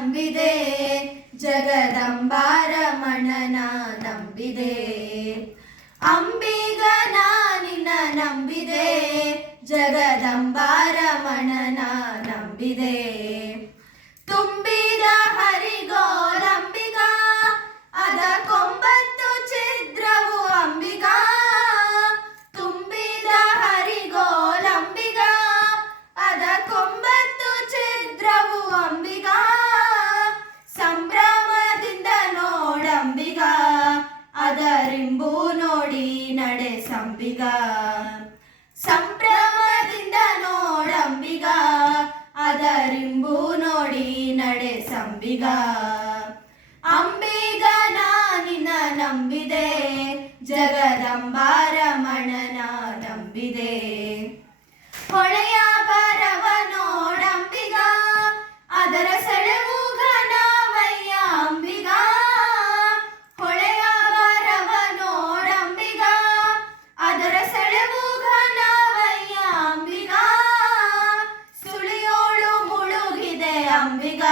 ನಂಬಿದೆ, ಜಗದಂಬಾರಮಣನ ನಂಬಿದೆ. ಅಂಬಿಗ ನಿನ್ನ ನಂಬಿದೆ, ಜಗದಂಬಾರಮಣನ ನಂಬಿದೆ. ತುಂಬಿದ ಹರಿಗೋಲಂಬಿಗ, ಅದ ಕೊಂಬತ್ತು ಛಿದ್ರವು ಅಂಬಿಗ. ತುಂಬಿದ ಹರಿಗೋಲಂಬಿಗ, ಅದ ಕೊಂಬತ್ತು ಛಿದ್ರವು ಅಂಬಿಗ. ಸಂಭ್ರಮದಿಂದ ನೋಡಂಬಿಗ, ಅದರಿಂಬು ನೋಡಿ ನಡೆ ಸಂಬಿಗ. ಸಂಭ್ರಮದಿಂದ ನೋಡಂಬಿಗ, ಅದರಿಂಬು ನೋಡಿ ನಡೆ ಸಂಬಿಗ. ಅಂಬಿಗ ನಿನ್ನ ನಂಬಿದೆ, ಜಗದಂಬಾರಮಣನ ನಂಬಿದೆ. ಹೊಳೆಯ ಬರವ ನೋಡಂಬಿಗ, ಅದರ ಸೆಳೆವು ಘನವಯ್ಯ ಅಂಬಿಗ. ಹೊಳೆಯ ಬರವ ನೋಡಂಬಿಗ, ಅದರ ಸೆಳೆವು ಘನವಯ್ಯ ಅಂಬಿಗ. ಸುಳಿಯೋಳು ಮುಳುಗಿದೆ ಅಂಬಿಗ,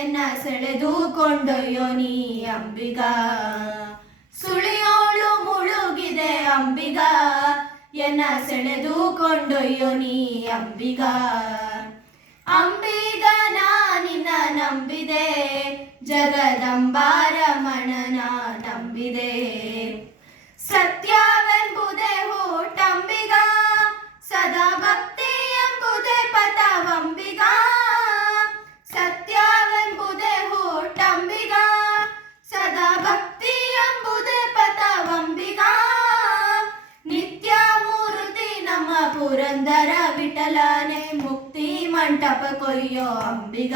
ಎನ್ನ ಸೆಳೆದು ಕೊಂಡೊಯ್ಯೋ ನೀ ಅಂಬಿಗ. ಸುಳಿಯೋಳು ಮುಳುಗಿದೆ ಅಂಬಿಗ, ಎನ್ನ ಸೆಳೆದು ಕೊಂಡೊಯ್ಯೋ ನೀ ಅಂಬಿಗ. ಅಂಬಿಗ ನಿನ್ನ ನಂಬಿದೆ, ಜಗದಂಬಾರಮಣನ ನಂಬಿದೆ. ಸತ್ಯವೆಂಬುದೇ ಹೂಟಂಬಿಗ, ಸದಾ ಭಕ್ತಿ ಎಂಬುದೇ ಪಥವಂಬಿಗ. ಸತ್ಯವೆಂಬುದೇ ಹೂಟಂಬಿಗ, ಸದಾ ಭಕ್ತಿ ಎಂಬುದೇ ಪಥವಂಬಿಗ. ನಿತ್ಯ ಮೂರ್ತಿ ನಮ್ಮ ಪುರಂದರ ವಿಠಲನೆ, ಮುಕ್ತಿ ಮಂಟಪ ಕೊಯ್ಯೋ ಅಂಬಿಗ.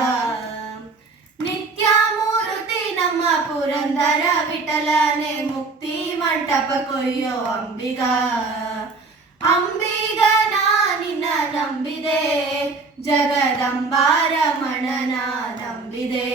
ನಿತ್ಯ ಮೂರ್ತಿ ನಮ್ಮ ಪುರಂದರ ವಿಠಲನೆ, ಮುಕ್ತಿ ಮಂಟಪ ಕೊಯ್ಯೋ ಅಂಬಿಗ. ಅಂಬಿಗ ನಿನ್ನ ನಂಬಿದೆ, ಜಗದಂಬಾರಮಣನ ನಂಬಿದೆ.